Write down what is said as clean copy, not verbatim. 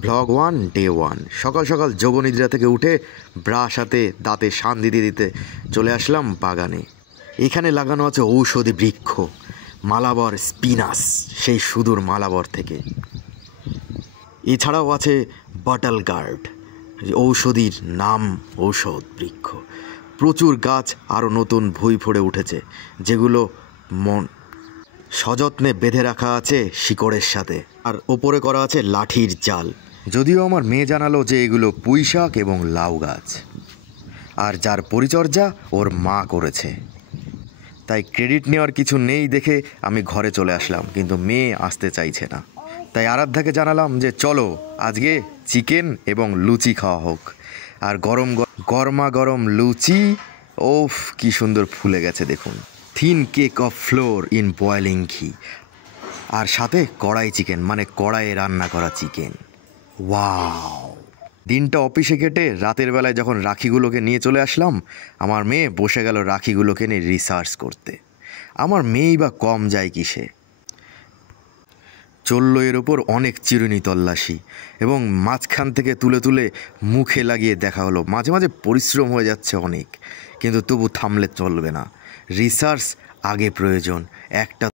Blog 1 day 1। সকাল সকাল যোগনিদ্রা থেকে উঠে ব্রাশ হাতে দাঁতে শান দিতে দিতে চলে আসলাম বাগানে। এখানে লাগানো আছে ঔষধি বৃক্ষ, মালাবর স্পিনাস, সেই সুদূর মালাবর থেকে। এছাড়াও আছে বটল গার্ড, ঔষধির নাম ঔষধ বৃক্ষ। প্রচুর গাছ আরও নতুন ভুঁই ফোড়ে উঠেছে, যেগুলো সযত্নে বেঁধে রাখা আছে শিকড়ের সাথে, আর ওপরে করা আছে লাঠির জাল। যদিও আমার মেয়ে জানালো যে এগুলো পুঁই শাক এবং লাউ গাছ, আর যার পরিচর্যা ওর মা করেছে, তাই ক্রেডিট নেওয়ার কিছু নেই দেখে আমি ঘরে চলে আসলাম, কিন্তু মেয়ে আসতে চাইছে না। তাই আরাধ্যাকে জানালাম যে চলো আজকে চিকেন এবং লুচি খাওয়া হোক। আর গরমা গরম লুচি, ওফ কি সুন্দর ফুলে গেছে দেখুন। Thin cake of floor in boiling ঘি, আর সাথে কড়াই চিকেন, মানে কড়াইয়ে রান্না করা চিকেন। ওয়াও! দিনটা অফিসে কেটে রাতের বেলায় যখন রাখিগুলোকে নিয়ে চলে আসলাম, আমার মেয়ে বসে গেল রাখিগুলোকে নিয়ে রিসার্চ করতে। আমার মেয়েই বা কম যায় কিসে। চলল এর ওপর অনেক চিরুনি তল্লাশি, এবং মাঝখান থেকে তুলে তুলে মুখে লাগিয়ে দেখা হলো। মাঝে মাঝে পরিশ্রম হয়ে যাচ্ছে অনেক, কিন্তু তবু থামলে চলবে না। রিসার্চ আগে প্রয়োজন। একটা